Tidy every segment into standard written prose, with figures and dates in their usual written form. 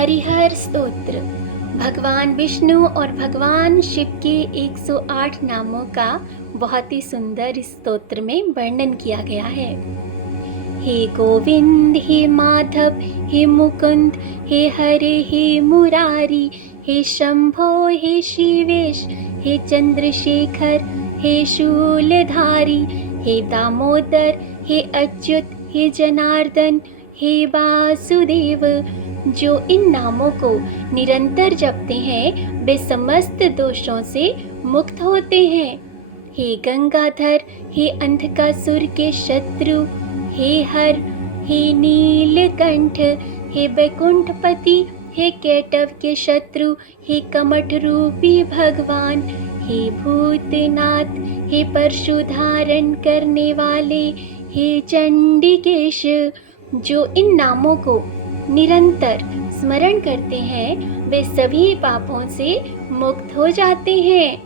हरिहर स्तोत्र भगवान विष्णु और भगवान शिव के 108 नामों का बहुत ही सुंदर स्तोत्र में वर्णन किया गया है। हे गोविंद, हे माधव, हे मुकुंद, हे हरे, हे मुरारी, हे शंभो, हे शिवेश, हे चंद्रशेखर, हे शूलधारी, हे दामोदर, हे अच्युत, हे जनार्दन, हे वासुदेव। जो इन नामों को निरंतर जपते हैं वे समस्त दोषों से मुक्त होते हैं। हे गंगाधर, हे अंधकासुर के शत्रु, हे हर, हे नीलकंठ, हे बैकुंठपति, हे केटव के शत्रु, हे कमठ रूपी भगवान, हे भूतनाथ, हे परशु धारण करने वाले, हे चंडिकेश। जो इन नामों को निरंतर स्मरण करते हैं वे सभी पापों से मुक्त हो जाते हैं।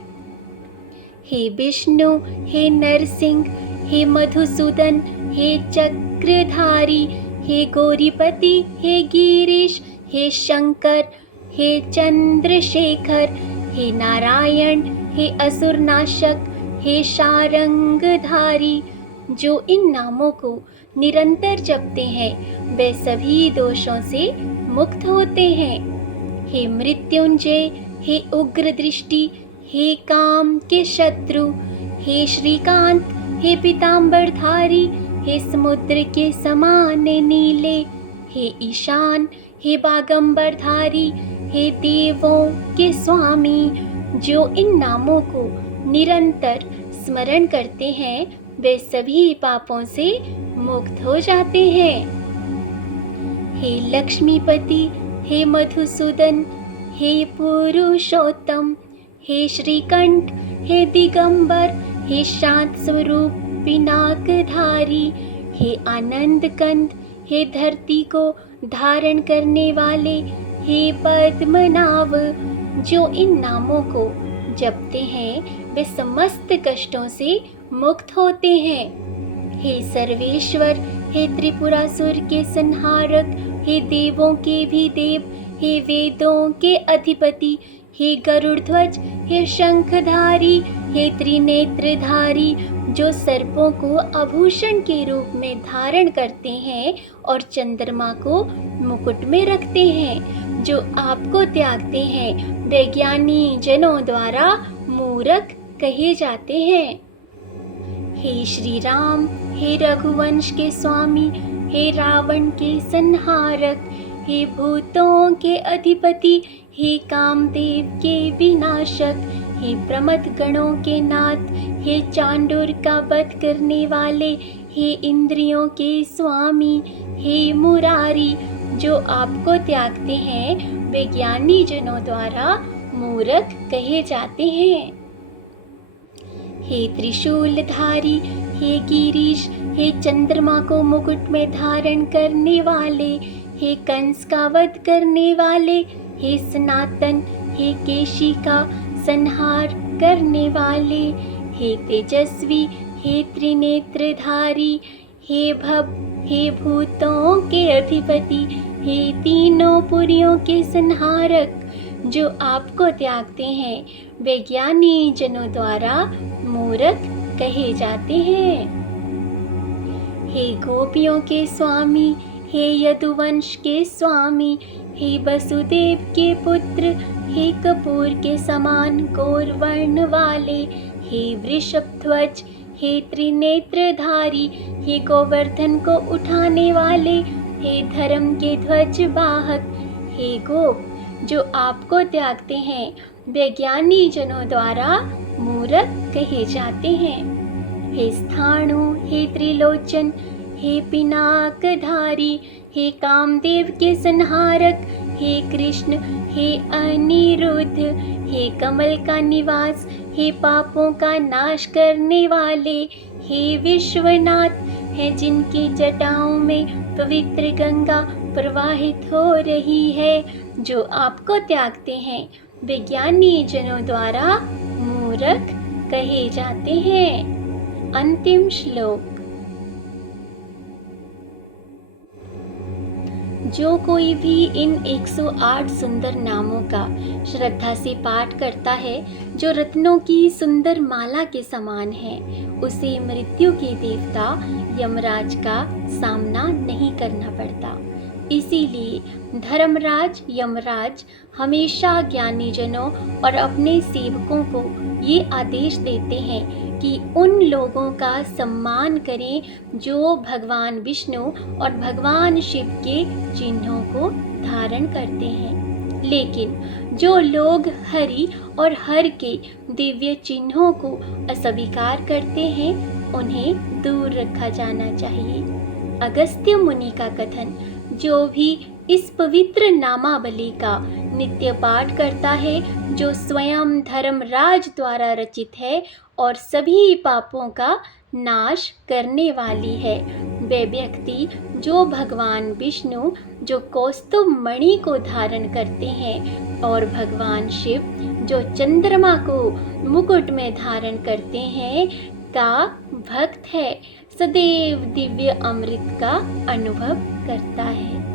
हे विष्णु, हे नरसिंह, हे मधुसूदन, हे चक्रधारी, हे गौरीपति, हे गिरीश, हे शंकर, हे चंद्रशेखर, हे नारायण, हे असुरनाशक, हे शारंगधारी। जो इन नामों को निरंतर जपते हैं वे सभी दोषों से मुक्त होते हैं। हे मृत्युंजय, हे उग्र दृष्टि, हे काम के शत्रु, हे श्रीकांत, हे पीतांबरधारी, हे समुद्र के समान नीले, हे ईशान, हे बागंबरधारी, हे देवों के स्वामी। जो इन नामों को निरंतर स्मरण करते हैं वे सभी पापों से मुक्त हो जाते हैं। हे लक्ष्मीपति, हे मधुसूदन, हे पुरुषोत्तम, हे श्रीकंठ, हे दिगंबर, हे शांत स्वरूप पिनाकधारी, हे आनंद कंद, हे धरती को धारण करने वाले, हे पद्मनाभ। जो इन नामों को जपते हैं वे समस्त कष्टों से मुक्त होते हैं। हे सर्वेश्वर, हे त्रिपुरासुर के संहारक, हे देवों के भी देव, हे वेदों के अधिपति, हे गरुड़ ध्वज, हे शंखधारी, हे त्रिनेत्रधारी। जो सर्पों को आभूषण के रूप में धारण करते हैं और चंद्रमा को मुकुट में रखते हैं। जो आपको त्यागते हैं वे ज्ञानी जनों द्वारा मूर्ख कहे जाते हैं। हे श्री राम, हे रघुवंश के स्वामी, हे रावण के संहारक, हे भूतों के अधिपति, हे कामदेव के विनाशक, हे प्रमथ गणों के नाथ, हे चांडूर का वध करने वाले, हे इंद्रियों के स्वामी, हे मुरारी। जो आपको त्यागते हैं वे ज्ञानी जनों द्वारा मूर्ख कहे जाते हैं। हे त्रिशूलधारी, हे गिरीश, हे चंद्रमा को मुकुट में धारण करने वाले, हे कंस का वध करने वाले, हे सनातन, हे केशी का संहार करने वाले, हे तेजस्वी, हे त्रिनेत्रधारी, हे भव, हे भूतों के अधिपति, हे तीनों पुरियों के संहारक। जो आपको त्यागते हैं वे ज्ञानी जनों द्वारा मूर्ख कहे जाते हैं। हे गोपियों के स्वामी, हे यदुवंश के स्वामी, हे वसुदेव के पुत्र, हे कपूर के समान गौर वर्ण वाले, हे वृषभध्वज, हे त्रिनेत्रधारी, हे गोवर्धन को उठाने वाले, हे धर्म के ध्वज वाहक, हे गोप। जो आपको त्यागते हैं वे ज्ञानी जनों द्वारा मूर्ख कहे जाते हैं। हे स्थाणु, हे त्रिलोचन, हे पिनाकधारी, हे कामदेव के संहारक, हे कृष्ण, हे अनिरुद्ध, हे कमल का निवास, हे पापों का नाश करने वाले, हे विश्वनाथ, है जिनकी जटाओं में पवित्र गंगा प्रवाहित हो रही है। जो आपको त्यागते हैं वे ज्ञानी जनों द्वारा मूर्ख कहे जाते हैं। अंतिम श्लोक। जो कोई भी इन 108 सुंदर नामों का श्रद्धा से पाठ करता है, जो रत्नों की सुंदर माला के समान है, उसे मृत्यु के देवता यमराज का सामना नहीं करना पड़ता। इसीलिए धर्मराज यमराज हमेशा ज्ञानी जनों और अपने सेवकों को ये आदेश देते हैं कि उन लोगों का सम्मान करें जो भगवान विष्णु और भगवान शिव के चिन्हों को धारण करते हैं। लेकिन जो लोग हरि और हर के दिव्य चिन्हों को अस्वीकार करते हैं, उन्हें दूर रखा जाना चाहिए। अगस्त्य मुनि का कथन, जो भी इस पवित्र नामावली का नित्य पाठ करता है, जो स्वयं धर्मराज द्वारा रचित है और सभी पापों का नाश करने वाली है, वे व्यक्ति जो भगवान विष्णु जो कौस्तुभ मणि को धारण करते हैं और भगवान शिव जो चंद्रमा को मुकुट में धारण करते हैं का भक्त है, सदैव दिव्य अमृत का अनुभव करता है।